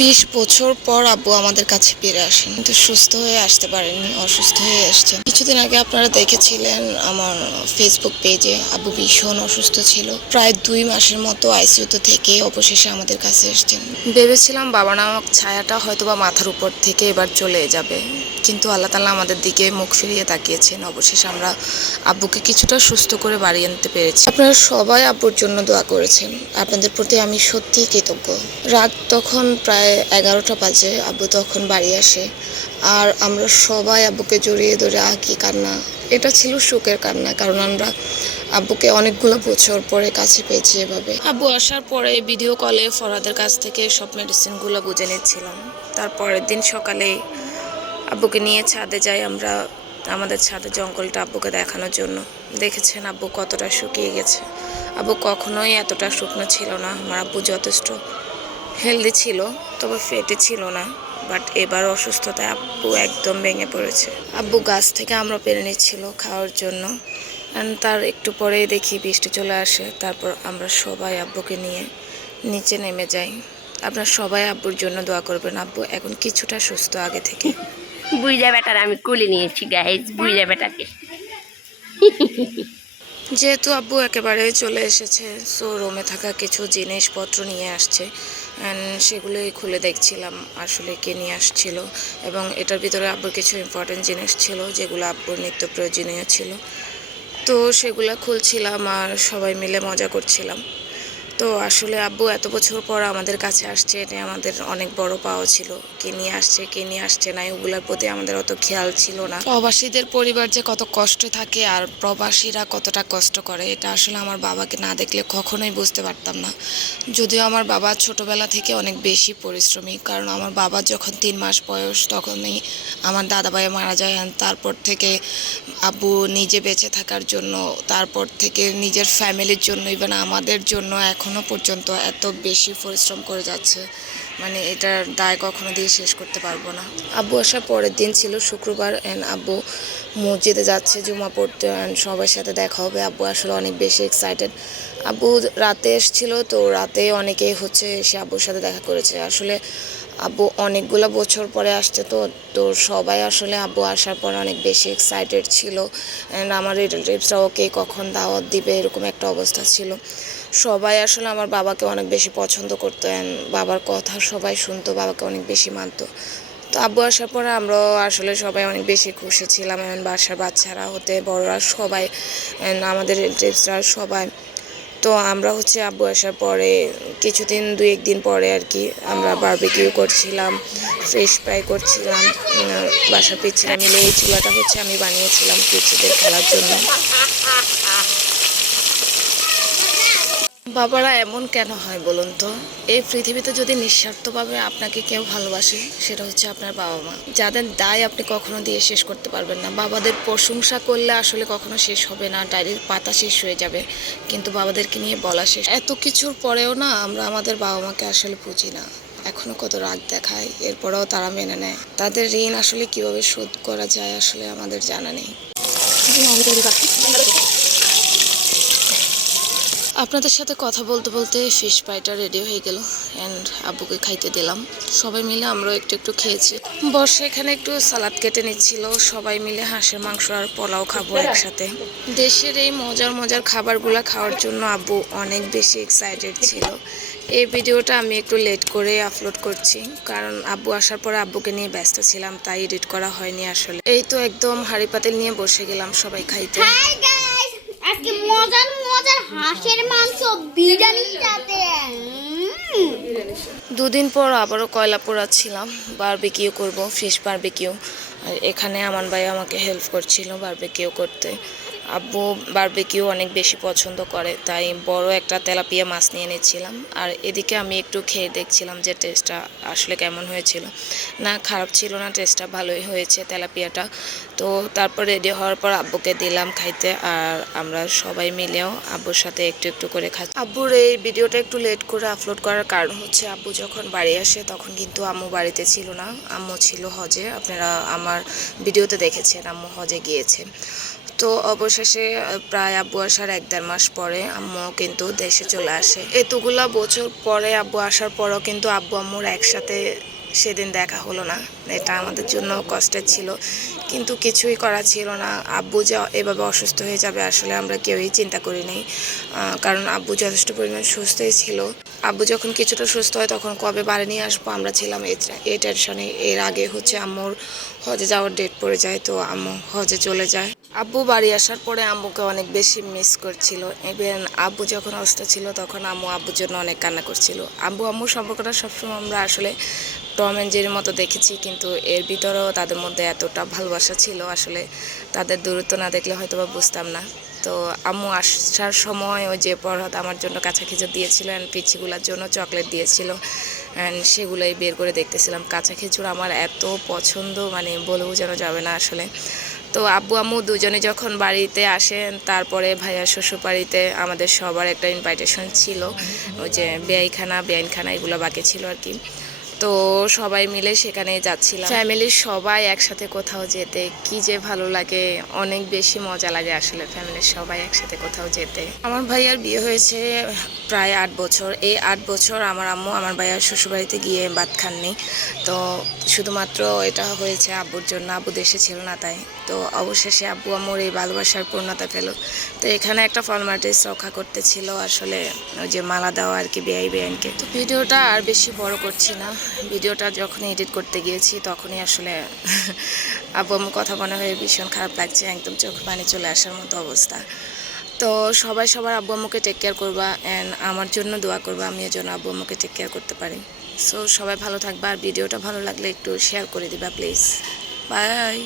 বিশ বছর পর আব্বু আমাদের কাছে ফিরে আসেন কিন্তু সুস্থ হয়ে আসতে পারেননি অসুস্থ হয়ে আসছেন কিছুদিন আগে আপনারা দেখেছিলেন আমার ফেসবুক পেজে আব্বু ভীষণ অসুস্থ ছিল। প্রায় দুই মাসের মতো আইসিউতে থেকে অবশেষে আমাদের কাছে এসছেন। ভেবেছিলাম বাবা নামক ছায়াটা হয়তো বা মাথার উপর থেকে এবার চলে যাবে। কিন্তু আল্লাহ তালা আমাদের দিকে মুখ ফিরিয়ে তাকিয়েছেন। অবশেষে আমরা আব্বুকে কিছুটা সুস্থ করে বাড়ি আনতে পেরেছি। আপনারা সবাই আব্বুর জন্য দোয়া করেছেন। আপনাদের প্রতি আমি সত্যিই কৃতজ্ঞ। রাত তখন প্রায় এগারোটা বাজে, আব্বু তখন বাড়ি আসে। আর আমরা সবাই আব্বুকে জড়িয়ে ধরে, আহ, কি কান্না? এটা ছিল শোকের কান্না, কারণ আমরা আব্বুকে অনেকগুলো বছর পরে কাছে পেয়েছি এভাবে। আব্বু আসার পরে ভিডিও কলে ফরহাদের কাছ থেকে সব মেডিসিনগুলো বুঝে নিচ্ছিলাম। তারপরের দিন সকালে আব্বুকে নিয়ে ছাদে যাই আমরা, আমাদের ছাদে জঙ্গলটা আব্বুকে দেখানোর জন্য। দেখেছেন আব্বু কতটা শুকিয়ে গেছে। আব্বু কখনোই এতটা শুকনো ছিল না, আমার আব্বু যথেষ্ট হেলদি ছিল, তবে ফেটে ছিল না বাট এবার অসুস্থতায় আব্বু একদম ভেঙে পড়েছে। আব্বু গাছ থেকে আমরা পেরে নিচ্ছিল খাওয়ার জন্য তার একটু পরেই দেখি বৃষ্টি চলে আসে, তারপর আমরা সবাই আব্বুকে নিয়ে নিচে নেমে যাই। আপনারা সবাই আব্বুর জন্য দোয়া করবেন, আব্বু এখন কিছুটা সুস্থ আগে থেকে। বুইরা বেটার আমি কুলে নিয়েছি গাইজ বুইরা বেটাকে। যেহেতু আব্বু একেবারে চলে এসেছে সো রুমে থাকা কিছু জিনিসপত্র নিয়ে আসছে অ্যান্ড সেগুলোই খুলে দেখছিলাম, আসলে কে নিয়ে আসছিল, এবং এটার ভিতরে আব্বুর কিছু ইম্পর্টেন্ট জিনিস ছিল, যেগুলো আব্বুর নিত্য প্রয়োজনীয় ছিল। তো সেগুলো খুলছিলাম আর সবাই মিলে মজা করছিলাম। তো আসলে আব্বু এত বছর পর আমাদের কাছে আসছে এটা আমাদের অনেক বড় পাওয়া ছিল। কে নিয়ে আসছে, কে নিয়ে আসছে না ওগুলোর প্রতি আমাদের অত খেয়াল ছিল না। প্রবাসীদের পরিবার যে কত কষ্ট থাকে আর প্রবাসীরা কতটা কষ্ট করে, এটা আসলে আমার বাবাকে না দেখলে কখনোই বুঝতে পারতাম না। যদিও আমার বাবা ছোটবেলা থেকে অনেক বেশি পরিশ্রমী, কারণ আমার বাবা যখন তিন মাস বয়স তখনই আমার দাদাভাই মারা যায় তারপর থেকে আব্বু নিজে বেঁচে থাকার জন্য, তারপর থেকে নিজের ফ্যামিলির জন্য ইভেন আমাদের জন্য, এখনও পর্যন্ত এত বেশি পরিশ্রম করে যাচ্ছে মানে এটার দায় কখনো দিয়ে শেষ করতে পারব না। আব্বু আসার পরের দিন ছিল শুক্রবার অ্যান্ড আব্বু মসজিদে যাচ্ছে জুমা পড়তে অ্যান্ড সবার সাথে দেখা হবে। আব্বু আসলে অনেক বেশি এক্সাইটেড আব্বু রাতে এসেছিল, তো রাতে অনেকেই হচ্ছে এসে আব্বুর সাথে দেখা করেছে। আসলে আব্বু অনেকগুলো বছর পরে আসছে তো তো সবাই আসলে আব্বু আসার পর অনেক বেশি এক্সাইটেড ছিল অ্যান্ড আমার রিলেটিভসরা ওকে কখন দাওয়াত দিবে এরকম একটা অবস্থা ছিল। সবাই আসলে আমার বাবাকে অনেক বেশি পছন্দ করতো অ্যান্ড বাবার কথা সবাই শুনতো, বাবাকে অনেক বেশি মানতো। তো আব্বু আসার পরে আমরাও আসলে সবাই অনেক বেশি খুশি ছিলাম এবং বাসার বাচ্চারা হতে, বড়রা সবাই আমাদের রিলেটিভসরা সবাই। তো আমরা হচ্ছে আব্বু আসার পরে কিছুদিন দুই একদিন পরে আর কি আমরা বারবিকিউ করছিলাম ফ্রেশ ফ্রাই করছিলাম বাসা পিচ্ছিরা মিলে এই চুলাটা হচ্ছে আমি বানিয়েছিলাম পিচ্ছিদের খেলার জন্য। বাবারা এমন কেন হয় বলুন তো? এই পৃথিবীতে যদি নিঃস্বার্থভাবে আপনাকে কেউ ভালোবাসে, সেটা হচ্ছে আপনার বাবা মা। যাদের দায় আপনি কখনো দিয়ে শেষ করতে পারবেন না। বাবাদের প্রশংসা করলে আসলে কখনো শেষ হবে না ডায়েরির পাতা শেষ হয়ে যাবে। কিন্তু বাবাদেরকে নিয়ে বলা শেষ। এত কিছুর পরেও না আমরা আমাদের বাবা মাকে আসলে বুঝি না। এখনও কত রাগ দেখায়, এরপরেও তারা মেনে নেয়। তাদের ঋণ আসলে কীভাবে শোধ করা যায় আসলে আমাদের জানা নেই। আপনাদের সাথে কথা বলতে বলতে ফিশ ফ্রাইটা রেডি হয়ে গেল অ্যান্ড আব্বুকে খাইতে দিলাম। সবাই মিলে আমরাও একটু একটু খেয়েছি। বর্ষা এখানে একটু সালাদ কেটে নিচ্ছিল। সবাই মিলে হাঁসের মাংস আর পোলাও খাব একসাথে। দেশের এই মজার মজার খাবারগুলো খাওয়ার জন্য আব্বু অনেক বেশি এক্সাইটেড ছিল। এই ভিডিওটা আমি একটু লেট করে আপলোড করছি। কারণ আব্বু আসার পরে আব্বুকে নিয়ে ব্যস্ত ছিলাম, তাই এডিট করা হয়নি আসলে। এই তো একদম হাঁড়ি পাতিল নিয়ে বসে গেলাম সবাই খাইতে। মজার দুদিন পর আবারও কয়লা পোড়াচ্ছিলাম, বারবিকিউ করব, ফিশ বারবিকিউ। আর এখানে আমার ভাই আমাকে হেল্প করছিল বারবিকিউ করতে। আব্বু বারবিকিউ অনেক বেশি পছন্দ করে, তাই বড় একটা তেলাপিয়া মাছ নিয়ে নিচ্ছিলাম আর এদিকে আমি একটু খেয়ে দেখছিলাম যে টেস্টটা আসলে কেমন হয়েছিল। না, খারাপ ছিল না টেস্টটা ভালোই হয়েছে তেলাপিয়াটা। তো তারপর রেডি হওয়ার পর আব্বুকে দিলাম খাইতে, আর আমরা সবাই মিলেও আব্বুর সাথে একটু একটু করে খাচ্ছি। আব্বুর এই ভিডিওটা একটু লেট করে আপলোড করার কারণ হচ্ছে, আব্বু যখন বাড়ি আসে তখন কিন্তু আম্মু বাড়িতে ছিল না। আম্মু ছিল হজে, আপনারা আমার ভিডিওতে দেখেছেন, আম্মু হজে গিয়েছে। তো অবশেষে অবশেষে প্রায় আব্বু আসার এক দেড় মাস পরে আম্মু কিন্তু দেশে চলে আসে। এতগুলা বছর পরে আব্বু আসার পরও কিন্তু আব্বু আম্মুর একসাথে সেদিন দেখা হলো না। এটা আমাদের জন্য কষ্টের ছিল। কিন্তু কিছুই করা ছিল না। আব্বু যে এভাবে অসুস্থ হয়ে যাবে আসলে আমরা কেউই চিন্তা করিনি। আহ, কারণ আব্বু যথেষ্ট পরিমাণ সুস্থই ছিল। আব্বু যখন কিছুটা সুস্থ হয় তখন কবে বাড়ি নিয়ে আসব আমরা ছিলাম এই টেনশনে। এর আগে হচ্ছে আম্মুর হজে যাওয়ার ডেট পড়ে যায় তো আম্মু হজে চলে যায়। আব্বু বাড়ি আসার পরে আম্মুকে অনেক বেশি মিস করছিল। ইভেন আব্বু যখন অসুস্থ ছিল, তখন আম্মু আব্বুর জন্য অনেক কান্না করছিল। আব্বু, আম্মুর সম্পর্কটা সবসময় আমরা আসলে টম অ্যান্ড জেরির মতো দেখেছি, কিন্তু এর ভিতরেও তাদের মধ্যে এতটা ভালোবাসা ছিল, আসলে তাদের দূরত্ব না দেখলে হয়তো বা বুঝতাম না। তো আম্মু আসার সময় ওই যে পরহাত আমার জন্য কাঁচা খেজুর দিয়েছিল অ্যান্ড পিচিগুলার জন্য চকলেট দিয়েছিল অ্যান্ড সেগুলোই বের করে দেখতেছিলাম। কাঁচা খেজুর আমার এত পছন্দ মানে বলেও যেন যাবে না আসলে। তো আব্বু আম্মু দুজনে যখন বাড়িতে আসেন, তারপরে ভাইয়া শ্বশুর বাড়িতে আমাদের সবার একটা ইনভাইটেশন ছিল। ওই যে বেআইখানা বেআইনখানা এগুলো বাকি ছিল আর কি। তো সবাই মিলে সেখানে যাচ্ছিলাম। ফ্যামিলির সবাই একসাথে কোথাও যেতে কি যে ভালো লাগে অনেক বেশি মজা লাগে আসলে ফ্যামিলির সবাই একসাথে কোথাও যেতে। আমার ভাইয়ার বিয়ে হয়েছে প্রায় আট বছর। এই আট বছর আমার আম্মু আমার ভাইয়ার শ্বশুরবাড়িতে গিয়ে ভাত খাননি। তো শুধুমাত্র এটা হয়েছে আব্বুর জন্য। আব্বু দেশে ছিল না তাই। তো অবশেষে আব্বু আম্মুর এই ভালোবাসার পূর্ণতা পেল। তো এখানে একটা ফর্মালিটিস রক্ষা করতেছিল আসলে ওই যে মালা দেওয়া আর কি বেআই বেআইনকে তো ভিডিওটা আর বেশি বড় করছি না। ভিডিওটা যখন এডিট করতে গিয়েছি, তখনই আসলে আব্বু আমার কথা মনে হয়ে ভীষণ খারাপ লাগছে, একদম চোখ পানি চলে আসার মতো অবস্থা। তো সবাই সবার আব্বু আম্মুকে টেক কেয়ার করবা অ্যান্ড আমার জন্য দোয়া করবা আমি এজন্য আব্বু আম্মুকে টেক কেয়ার করতে পারি। সো সবাই ভালো থাকবা, আর ভিডিওটা ভালো লাগলে একটু শেয়ার করে দিবা প্লিজ বাই